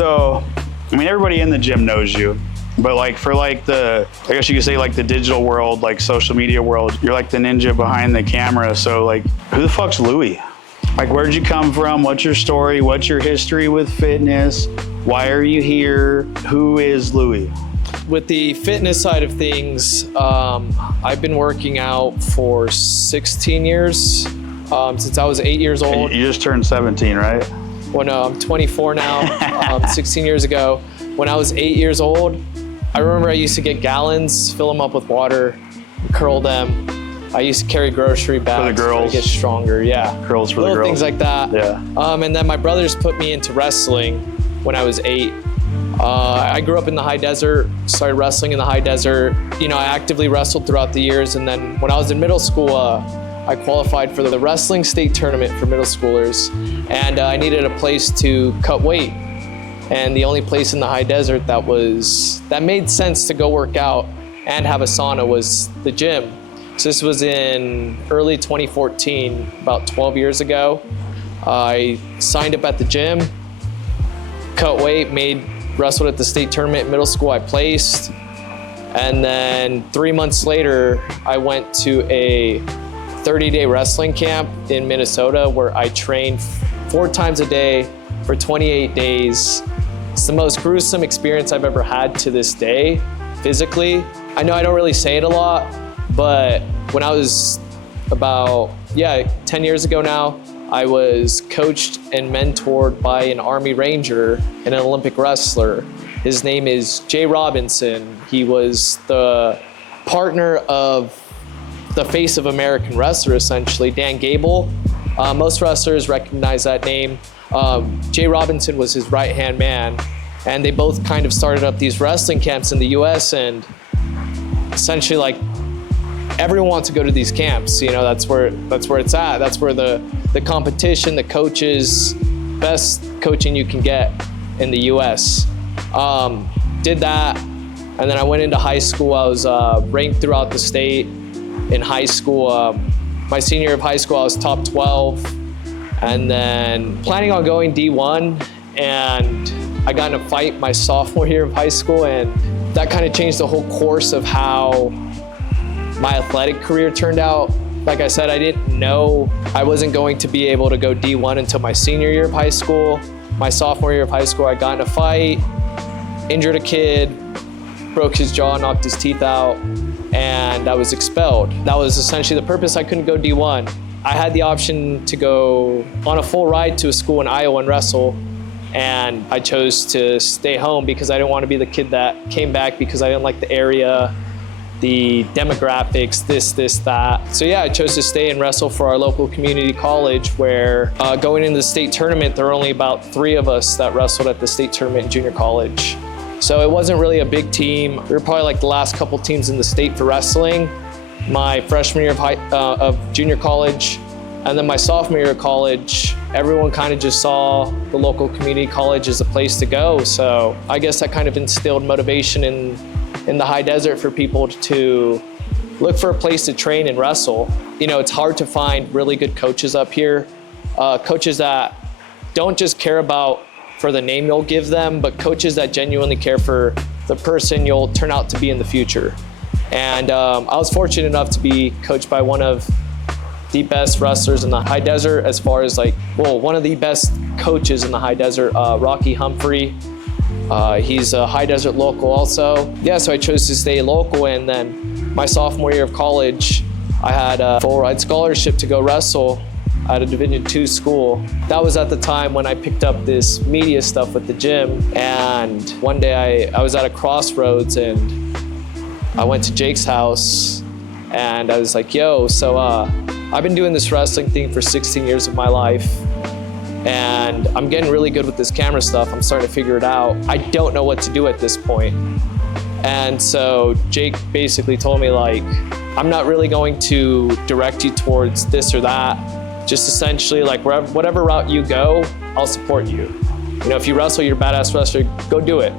So, I mean, everybody in the gym knows you, but like for like I guess you could say like the digital world, like social media world, you're like the ninja behind the camera. So like, who the fuck's Loui? Like, where'd you come from? What's your story? What's your history with fitness? Why are you here? Who is Loui? With the fitness side of things, I've been working out for 16 years, since I was 8 years old. You just turned 17, right? Well, no, I'm 24 now, 16 years ago. When I was 8 years old, I remember I used to get gallons, fill them up with water, curl them. I used to carry grocery bags for the girls. To get stronger, yeah. Curls for little the girls. Things like that. Yeah. And then my brothers put me into wrestling when I was 8. I grew up in the high desert, started wrestling in the high desert. You know, I actively wrestled throughout the years. And then when I was in middle school, I qualified for the wrestling state tournament for middle schoolers. And I needed a place to cut weight. And the only place in the high desert that made sense to go work out and have a sauna was the gym. So this was in early 2014, about 12 years ago. I signed up at the gym, cut weight, wrestled at the state tournament in middle school. I placed. And then 3 months later, I went to a 30-day wrestling camp in Minnesota where I trained 4 times a day for 28 days. It's the most gruesome experience I've ever had to this day, physically. I know I don't really say it a lot, but when I was about, 10 years ago now, I was coached and mentored by an Army Ranger and an Olympic wrestler. His name is Jay Robinson. He was the partner of the face of American wrestler, essentially, Dan Gable. Most wrestlers recognize that name. Jay Robinson was his right-hand man, and they both kind of started up these wrestling camps in the US, and essentially like everyone wants to go to these camps. You know, that's where it's at. That's where the competition, the coaches, best coaching you can get in the US. Did that, and then I went into high school. I was ranked throughout the state in high school. My senior year of high school, I was top 12, and then planning on going D1, and I got in a fight my sophomore year of high school, and that kind of changed the whole course of how my athletic career turned out. Like I said, I didn't know I wasn't going to be able to go D1 until my senior year of high school. My sophomore year of high school, I got in a fight, injured a kid, broke his jaw, knocked his teeth out, and I was expelled. That was essentially the purpose. I couldn't go D1. I had the option to go on a full ride to a school in Iowa and wrestle, and I chose to stay home because I didn't want to be the kid that came back because I didn't like the area, the demographics, this, that. So yeah, I chose to stay and wrestle for our local community college where going into the state tournament, there were only about 3 of us that wrestled at the state tournament in junior college. So it wasn't really a big team. We were probably like the last couple teams in the state for wrestling. My freshman year of junior college, and then my sophomore year of college, everyone kind of just saw the local community college as a place to go. So I guess that kind of instilled motivation in the high desert for people to look for a place to train and wrestle. You know, it's hard to find really good coaches up here, coaches that don't just care about for the name you'll give them, but coaches that genuinely care for the person you'll turn out to be in the future. And I was fortunate enough to be coached by one of the best wrestlers in the high desert, as far as one of the best coaches in the high desert, Rocky Humphrey. He's a high desert local also. Yeah, so I chose to stay local, and then my sophomore year of college, I had a full ride scholarship to go wrestle at a Division II school. That was at the time when I picked up this media stuff with the gym, and one day I was at a crossroads, and I went to Jake's house, and I was like, yo, so I've been doing this wrestling thing for 16 years of my life, and I'm getting really good with this camera stuff. I'm starting to figure it out. I don't know what to do at this point. And so Jake basically told me, like, I'm not really going to direct you towards this or that. Just essentially, like, whatever route you go, I'll support you. You know, if you wrestle, you're a badass wrestler, go do it.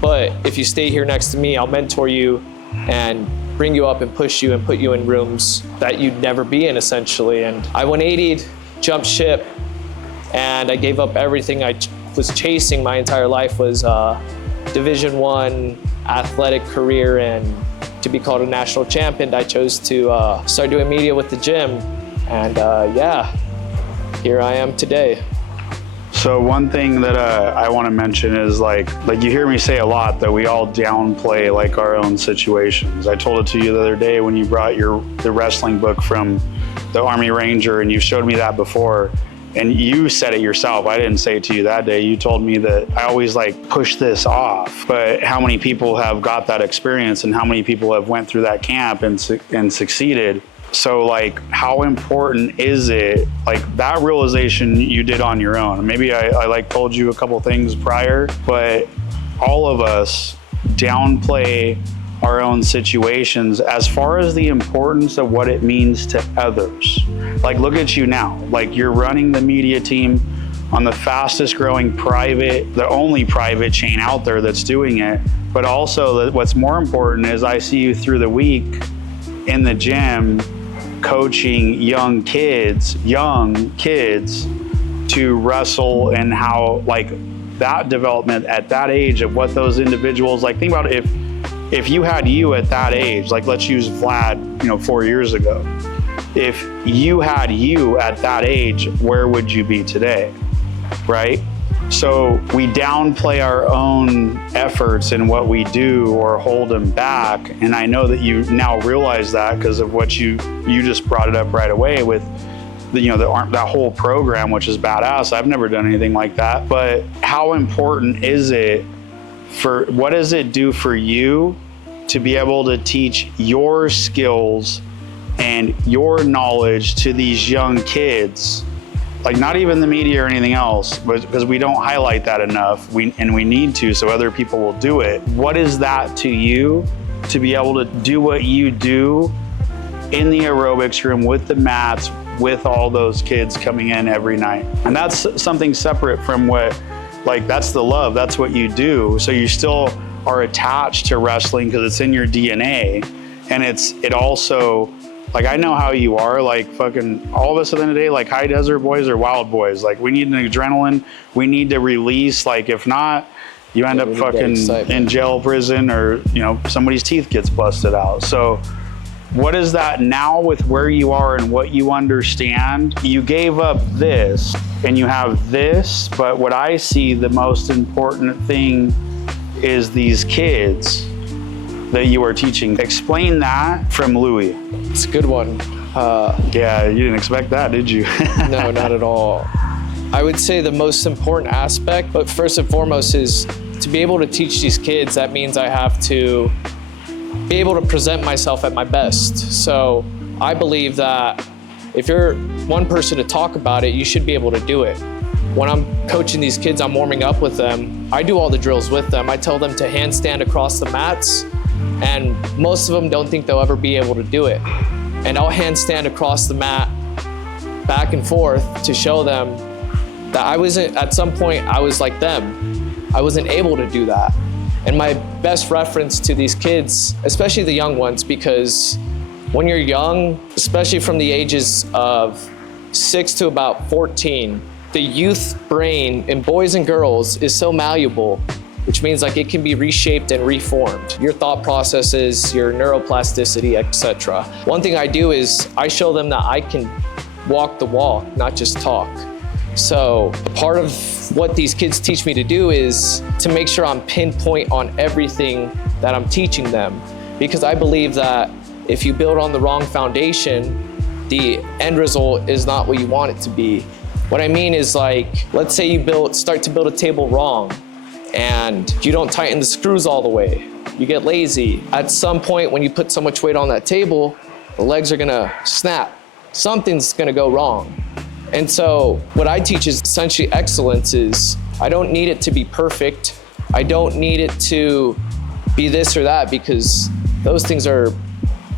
But if you stay here next to me, I'll mentor you and bring you up and push you and put you in rooms that you'd never be in, essentially. And I 180'd, jumped ship, and I gave up everything. I was chasing my entire life was Division I athletic career and to be called a national champion. I chose to start doing media with the gym, and yeah, here I am today. So one thing that I want to mention is like you hear me say a lot that we all downplay like our own situations. I told it to you the other day when you brought the wrestling book from the Army Ranger, and you showed me that before, and you said it yourself. I didn't say it to you that day. You told me that I always like push this off, but how many people have got that experience and how many people have went through that camp and succeeded? So like, how important is it, like that realization you did on your own? Maybe I like told you a couple things prior, but all of us downplay our own situations as far as the importance of what it means to others. Like, look at you now, like you're running the media team on the fastest growing private, the only private chain out there that's doing it. But also what's more important is I see you through the week in the gym coaching young kids to wrestle, and how like that development at that age of what those individuals, like think about it, if you had you at that age, like let's use Vlad, 4 years ago. If you had you at that age, where would you be today, right? So we downplay our own efforts in what we do or hold them back. And I know that you now realize that because of what you just brought it up right away with that whole program, which is badass. I've never done anything like that. But how important is it what does it do for you to be able to teach your skills and your knowledge to these young kids? Like not even the media or anything else, but because we don't highlight that enough, we need to, so other people will do it. What is that to you to be able to do what you do in the aerobics room with the mats, with all those kids coming in every night? And that's something separate from that's the love, that's what you do. So you still are attached to wrestling because it's in your DNA, and it also, like, I know how you are, like fucking all of us at the end of the day, like high desert boys are wild boys. Like we need an adrenaline, we need to release. Like if not, you end up fucking in jail, prison, or somebody's teeth gets busted out. So what is that now with where you are and what you understand? You gave up this and you have this, but what I see the most important thing is these kids that you are teaching. Explain that from Loui. It's a good one. Yeah, you didn't expect that, did you? No, not at all. I would say the most important aspect, but first and foremost, is to be able to teach these kids. That means I have to be able to present myself at my best. So I believe that if you're one person to talk about it, you should be able to do it. When I'm coaching these kids, I'm warming up with them. I do all the drills with them. I tell them to handstand across the mats, and most of them don't think they'll ever be able to do it. And I'll handstand across the mat back and forth to show them that at some point I was like them. I wasn't able to do that. And my best reference to these kids, especially the young ones, because when you're young, especially from the ages of 6 to about 14, the youth brain in boys and girls is so malleable, which means like it can be reshaped and reformed. Your thought processes, your neuroplasticity, etc. One thing I do is I show them that I can walk the walk, not just talk. So part of what these kids teach me to do is to make sure I'm pinpoint on everything that I'm teaching them, because I believe that if you build on the wrong foundation, the end result is not what you want it to be. What I mean is, like, let's say you start to build a table wrong and you don't tighten the screws all the way. You get lazy. At some point when you put so much weight on that table, the legs are gonna snap. Something's gonna go wrong. And so what I teach is essentially excellence. Is I don't need it to be perfect. I don't need it to be this or that, because those things are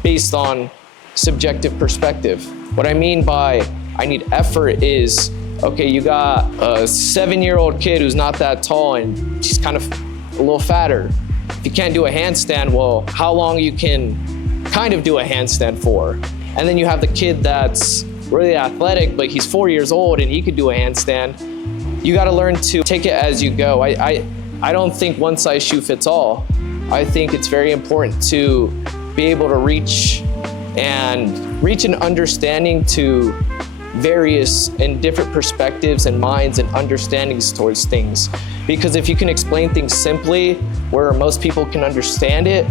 based on subjective perspective. What I mean by I need effort is, okay, you got a 7-year-old kid who's not that tall and she's kind of a little fatter. If you can't do a handstand, well, how long you can kind of do a handstand for? And then you have the kid that's really athletic, but he's 4 years old and he could do a handstand. you got to learn to take it as you go. I don't think one size shoe fits all. I think it's very important to be able to reach an understanding to various and different perspectives and minds and understandings towards things. Because if you can explain things simply where most people can understand it,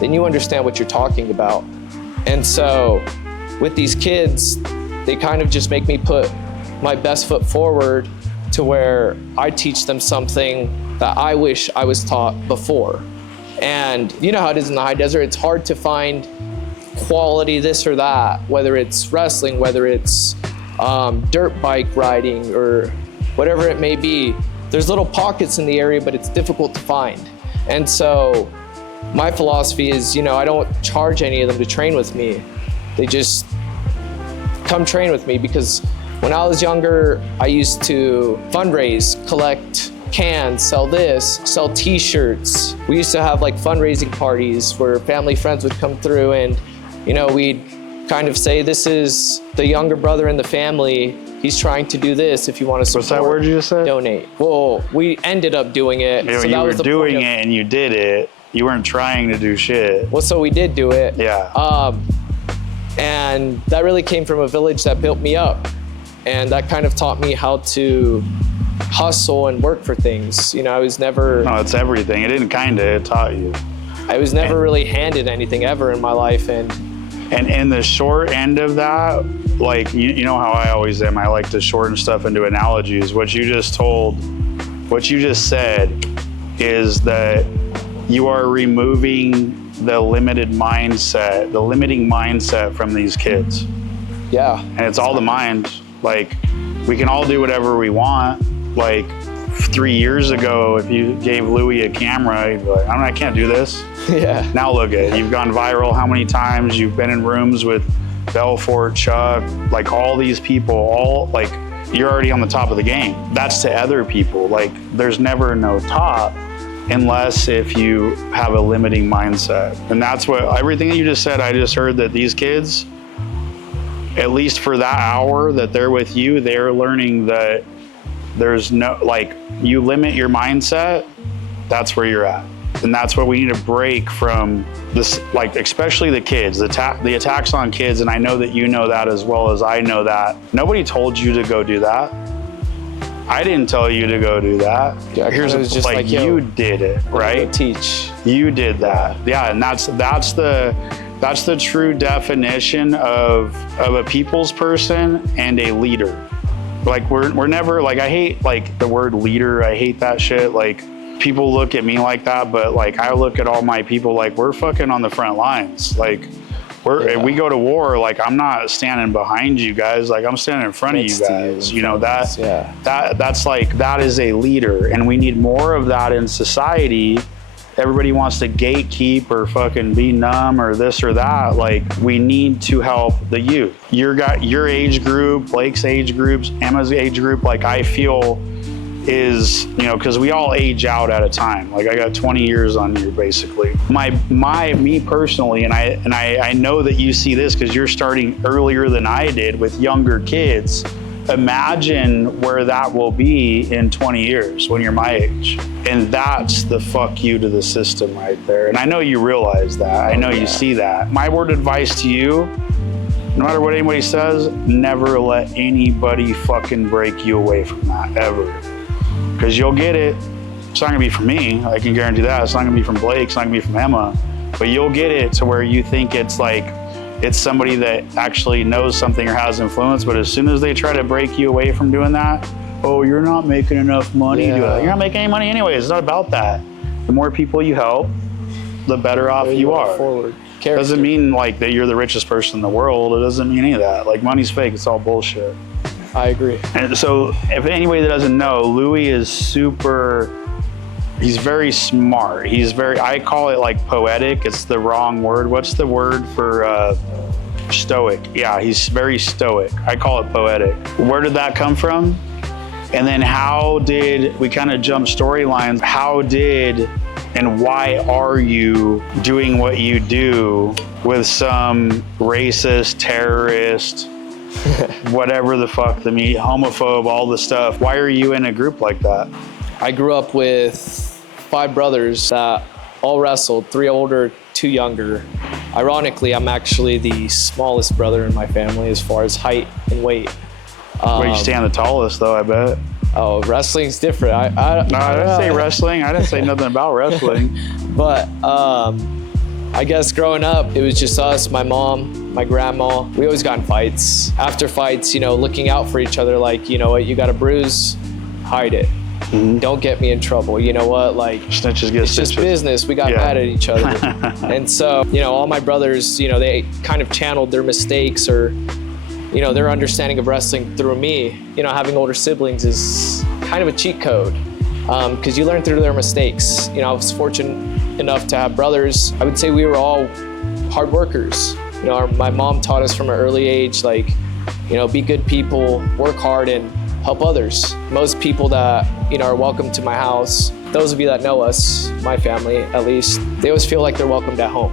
then you understand what you're talking about. And so with these kids, they kind of just make me put my best foot forward to where I teach them something that I wish I was taught before. And you know how it is in the high desert, it's hard to find quality this or that, whether it's wrestling, whether it's dirt bike riding or whatever it may be. There's little pockets in the area, but it's difficult to find. And so my philosophy is, I don't charge any of them to train with me. They just come train with me, because when I was younger, I used to fundraise, collect cans, sell this, sell t-shirts. We used to have like fundraising parties where family friends would come through, and we'd kind of say, this is the younger brother in the family. He's trying to do this. If you want to support, what's that word you just said? Donate. Well, we ended up doing it. So you were doing it and you did it. You weren't trying to do shit. Well, so we did do it. Yeah. And that really came from a village that built me up. And that kind of taught me how to hustle and work for things. I was never... No, it's everything. It didn't it taught you. I was never really handed anything ever in my life. And the short end of that, like, you know how I always am, I like to shorten stuff into analogies. What you just said is that you are removing the limiting mindset from these kids. Yeah. And it's all the mind. Like, we can all do whatever we want. Like 3 years ago, if you gave Loui a camera, he'd be like, I can't do this. Yeah. Now look at it. You've gone viral how many times? You've been in rooms with Belfort, Chuck, like all these people, you're already on the top of the game. That's to other people. Like, there's never no top unless if you have a limiting mindset. And that's what, everything that you just said, I just heard that these kids, at least for that hour that they're with you, they're learning that there's no, you limit your mindset, that's where you're at. And that's what we need to break from this, especially the kids, the attacks on kids. And I know that you know that as well as I know that. Nobody told you to go do that. I didn't tell you to go do that. Yeah, here's just you did it, right? Teach. You did that. Yeah, and that's the true definition of a people's person and a leader. We're never, I hate the word leader. I hate that shit. People look at me like that, but I look at all my people we're fucking on the front lines. If we go to war, I'm not standing behind you guys. I'm standing in front of you guys. That is a leader, and we need more of that in society. Everybody wants to gatekeep or fucking be numb or this or that. We need to help the youth. Your age group, Blake's age groups, Emma's age group, I feel is, because we all age out at a time. I got 20 years on you, basically. Me personally, and I know that you see this because you're starting earlier than I did with younger kids. Imagine where that will be in 20 years when you're my age. And that's the fuck you to the system right there. And I know you realize that. I know you see that. My word of advice to you, no matter what anybody says, never let anybody fucking break you away from that, ever. Because you'll get it. It's not gonna be from me, I can guarantee that. It's not gonna be from Blake, it's not gonna be from Emma. But you'll get it to where you think it's it's somebody that actually knows something or has influence, but as soon as they try to break you away from doing that, oh, you're not making enough money. Yeah. You're not making any money anyways. It's not about that. The more people you help, the better off you are. Forward. Doesn't mean that you're the richest person in the world. It doesn't mean any of that. Money's fake. It's all bullshit. I agree. And so if anybody that doesn't know, Loui is he's very smart. I call it poetic. It's the wrong word. What's the word for stoic? Yeah, he's very stoic. I call it poetic. Where did that come from? And then how did, we kind of jump storylines, how did and why are you doing what you do with some racist, terrorist, whatever the fuck, the meat, homophobe, all the stuff. Why are you in a group like that? I grew up with 5 brothers that all wrestled, 3 older, 2 younger. Ironically, I'm actually the smallest brother in my family as far as height and weight. But you stand the tallest though, I bet. Oh, wrestling's different. I didn't say wrestling. I didn't say nothing about wrestling. But I guess growing up, it was just us, my mom, my grandma. We always got in fights. After fights, looking out for each other, like, you know what, you got a bruise, hide it. Mm-hmm. Don't get me in trouble. You know what, like, snitches get it's stitches. Just business. We got mad at each other. And so, all my brothers, they kind of channeled their mistakes or, their understanding of wrestling through me. Having older siblings is kind of a cheat code because you learn through their mistakes. I was fortunate enough to have brothers. I would say we were all hard workers. My mom taught us from an early age, like, be good people, work hard, and help others. Most people that, are welcome to my house, those of you that know us, my family at least, they always feel like they're welcomed at home.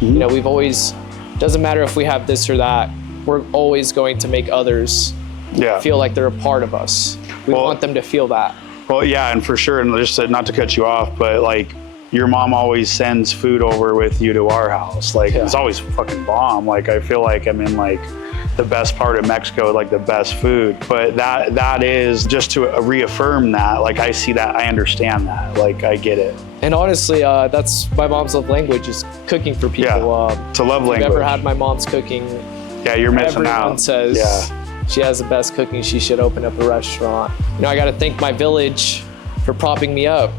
Mm-hmm. We've always, doesn't matter if we have this or that, we're always going to make others feel like they're a part of us. We want them to feel that. Well, yeah, and for sure, and just not to cut you off, but like, your mom always sends food over with you to our house. Like, it's always fucking bomb. Like, I feel like I'm in like the best part of Mexico, like the best food. But that is just to reaffirm that, like, I see that, I understand that, like, I get it. And honestly, that's my mom's love language, is cooking for people. To love language. If you've ever had my mom's cooking, you're missing out. Everyone says she has the best cooking, she should open up a restaurant. I gotta thank my village for propping me up.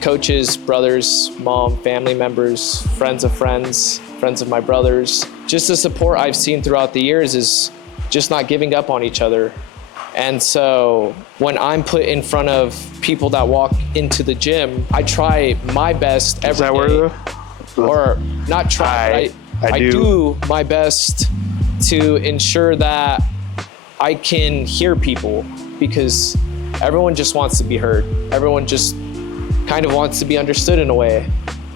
Coaches, brothers, mom, family members, friends of friends, friends of my brothers. Just the support I've seen throughout the years is just not giving up on each other. And so when I'm put in front of people that walk into the gym, I try my best every day. Or not try, but I do my best to ensure that I can hear people, because everyone just wants to be heard. Everyone just kind of wants to be understood in a way.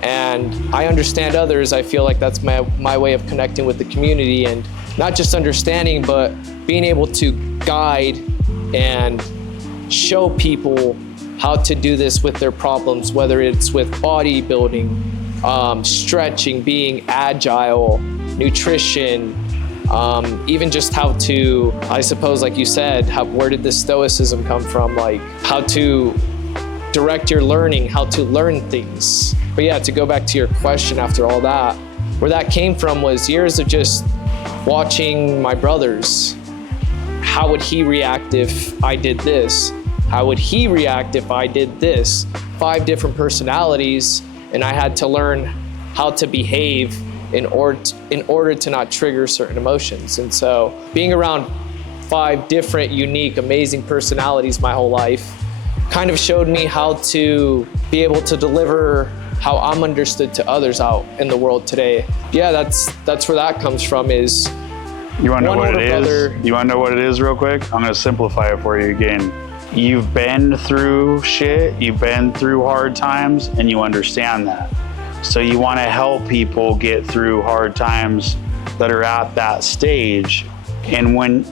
And I understand others. I feel like that's my way of connecting with the community, and not just understanding, but being able to guide and show people how to do this with their problems, whether it's with bodybuilding, stretching, being agile, nutrition, even just how to, I suppose, like you said, where did the stoicism come from? Like, how to direct your learning, how to learn things. But yeah, to go back to your question after all that, where that came from was years of just watching my brothers. How would he react if I did this? How would he react if I did this? 5 different personalities, and I had to learn how to behave in order to not trigger certain emotions. And so being around 5 different, unique, amazing personalities my whole life kind of showed me how to be able to deliver how I'm understood to others out in the world today. Yeah, that's where that comes from. Is you want to know what it is? You want to know what it is real quick? I'm going to simplify it for you again. You've been through shit, you've been through hard times, and you understand that. So you want to help people get through hard times that are at that stage. And when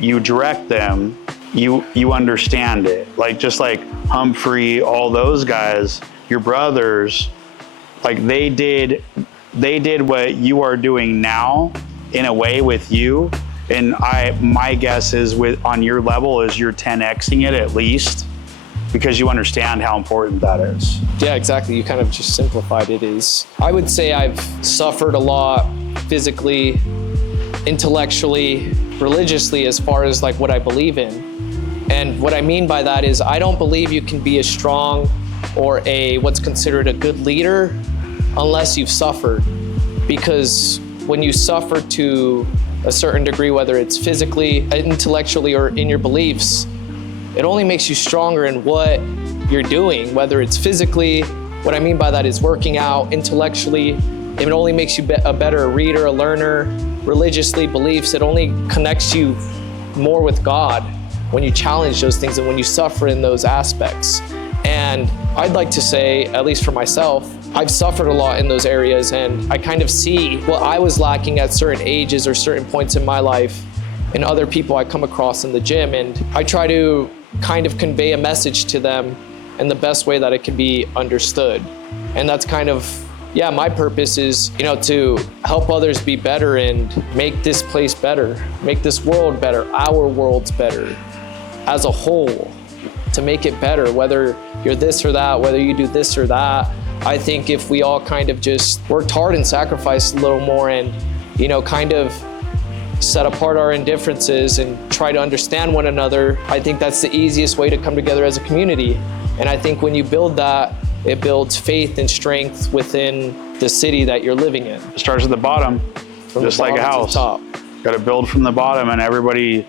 you direct them, you understand it. Like, just like Humphrey, all those guys, your brothers, like they did what you are doing now in a way with you. And my guess is on your level is you're 10xing it at least, because you understand how important that is. Yeah, exactly. You kind of just simplified it. I would say I've suffered a lot physically, intellectually, religiously, as far as like what I believe in. And what I mean by that is I don't believe you can be a strong or what's considered a good leader unless you've suffered. Because when you suffer to a certain degree, whether it's physically, intellectually, or in your beliefs, it only makes you stronger in what you're doing, whether it's physically. What I mean by that is working out, intellectually. It only makes you a better reader, a learner. Religiously, beliefs, it only connects you more with God when you challenge those things and when you suffer in those aspects. And I'd like to say, at least for myself, I've suffered a lot in those areas, and I kind of see what I was lacking at certain ages or certain points in my life and other people I come across in the gym, and I try to kind of convey a message to them in the best way that it can be understood. And that's kind of, yeah, my purpose is, you know, to help others be better and make this place better, make this world better, our world's better as a whole, to make it better, whether you're this or that, whether you do this or that. I think if we all kind of just worked hard and sacrificed a little more and, you know, kind of set apart our indifferences and try to understand one another, I think that's the easiest way to come together as a community. And I think when you build that, it builds faith and strength within the city that you're living in. It starts at the bottom, just like a house. Got to build from the bottom, and everybody,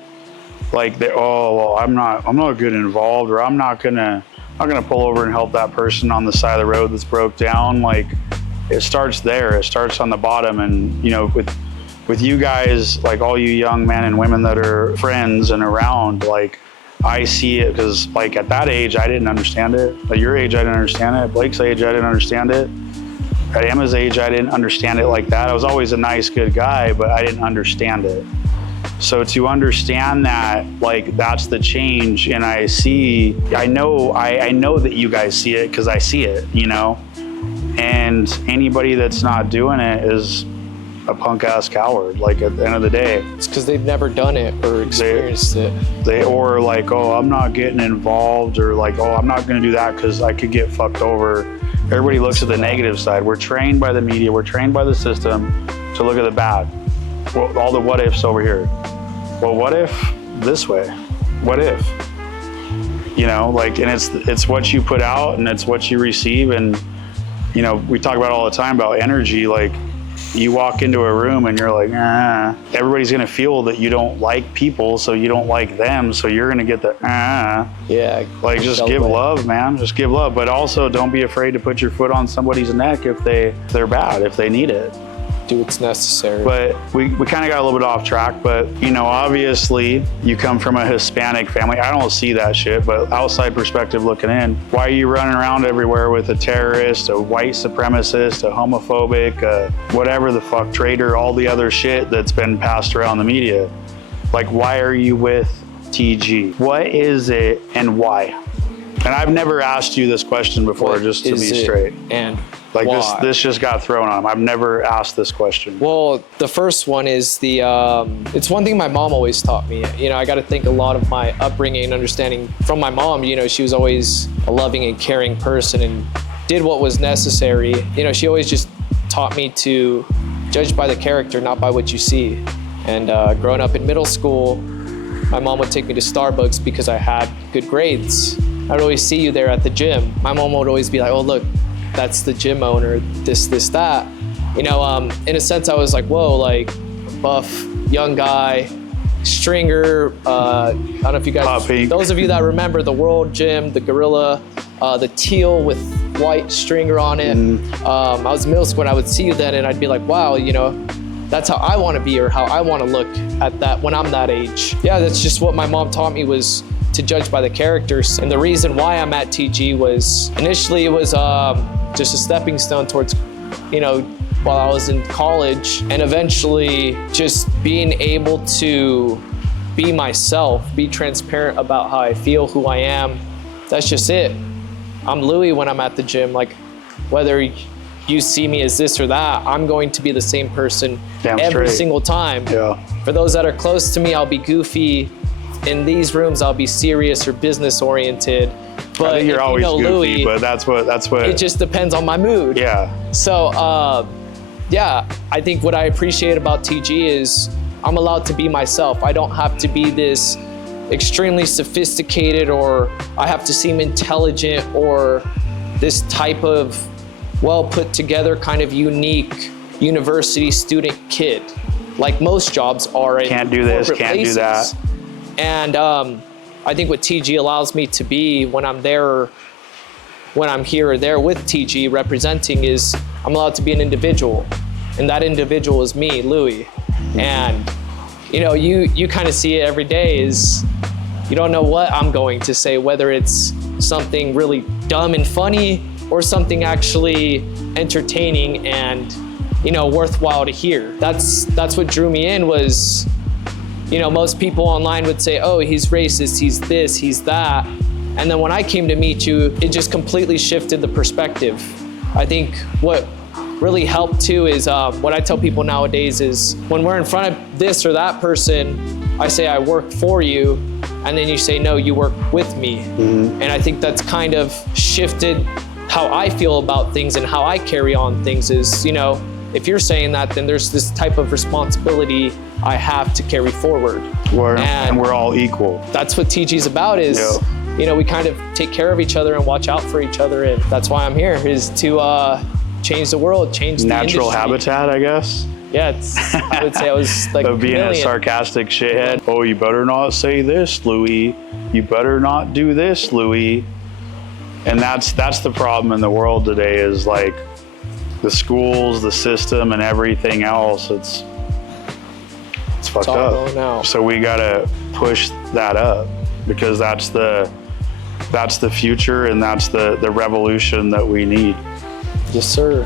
like, oh, well, I'm not getting involved, or I'm not gonna pull over and help that person on the side of the road that's broke down. Like, it starts there. It starts on the bottom, and you know, with you guys, like all you young men and women that are friends and around, like, I see it because, like, at that age, I didn't understand it. At your age, I didn't understand it. At Blake's age, I didn't understand it. At Emma's age, I didn't understand it like that. I was always a nice, good guy, but I didn't understand it. So to understand that, like, that's the change, and I know that you guys see it because I see it, you know? And anybody that's not doing it is a punk ass coward, like, at the end of the day. It's because they've never done it or experienced it. Or like, oh, I'm not getting involved, or like, oh, I'm not gonna do that because I could get fucked over. Everybody looks at the negative side. We're trained by the media, we're trained by the system to look at the bad. Well, all the what ifs over here. Well, what if this way? What if? You know, like, and it's what you put out and it's what you receive. And, you know, we talk about all the time about energy. Like, you walk into a room and you're like, everybody's gonna feel that you don't like people, so you don't like them, so you're gonna get the Yeah. Like, just give love, man. Just give love. But also, don't be afraid to put your foot on somebody's neck if they're bad, if they need it. Do what's necessary. But we kind of got a little bit off track, but, you know, obviously you come from a Hispanic family. I don't see that shit, but outside perspective looking in, why are you running around everywhere with a terrorist, a white supremacist, a homophobic, whatever the fuck, traitor, all the other shit that's been passed around the media? Like, why are you with TG? What is it and why? And I've never asked you this question before, just to be straight. And like, why? this just got thrown on him. I've never asked this question. Well, the first one is it's one thing my mom always taught me. You know, I got to think a lot of my upbringing and understanding from my mom. You know, she was always a loving and caring person and did what was necessary. You know, she always just taught me to judge by the character, not by what you see. And growing up in middle school, my mom would take me to Starbucks because I had good grades. I'd always see you there at the gym. My mom would always be like, oh, look, that's the gym owner, this, that. You know, in a sense, I was like, whoa, like, buff, young guy, stringer. I don't know if you guys, those of you that remember the World Gym, the Gorilla, the teal with white stringer on it. I was in middle school and I would see you then and I'd be like, wow, you know, that's how I want to be or how I want to look at that when I'm that age. Yeah, that's just what my mom taught me, was to judge by the characters. And the reason why I'm at TG was, initially it was just a stepping stone towards, you know, while I was in college, and eventually just being able to be myself, be transparent about how I feel, who I am. That's just it. I'm Loui when I'm at the gym. Like, whether you see me as this or that, I'm going to be the same person every single time. Yeah. For those that are close to me, I'll be goofy. In these rooms, I'll be serious or business oriented. But I think you're always goofy, Loui, but that's what. It just depends on my mood. Yeah. So, yeah, I think what I appreciate about TG is I'm allowed to be myself. I don't have to be this extremely sophisticated, or I have to seem intelligent, or this type of well put together kind of unique university student kid, like most jobs are. Can't do this, can't do that. And I think what TG allows me to be when I'm there, when I'm here or there with TG representing, is I'm allowed to be an individual. And that individual is me, Loui. And you know, you kind of see it every day, is you don't know what I'm going to say, whether it's something really dumb and funny or something actually entertaining and, you know, worthwhile to hear. That's what drew me in, was you know, most people online would say, oh, he's racist, he's this, he's that. And then when I came to meet you, it just completely shifted the perspective. I think what really helped too is what I tell people nowadays is when we're in front of this or that person, I say, I work for you. And then you say, no, you work with me. And I think that's kind of shifted how I feel about things and how I carry on things is, you know, if you're saying that, then there's this type of responsibility I have to carry forward. And we're all equal. That's what TG's about is, you know, we kind of take care of each other and watch out for each other. And that's why I'm here, is to change the world, change the Natural industry. habitat, I guess. Yeah, I would say I was like Of being a sarcastic shithead. Oh, you better not say this, Loui. You better not do this, Loui. And that's the problem in the world today is like the schools, the system, and everything else. It's fucked up. Now. So we gotta push that up because that's the future and that's the revolution that we need. Yes, sir.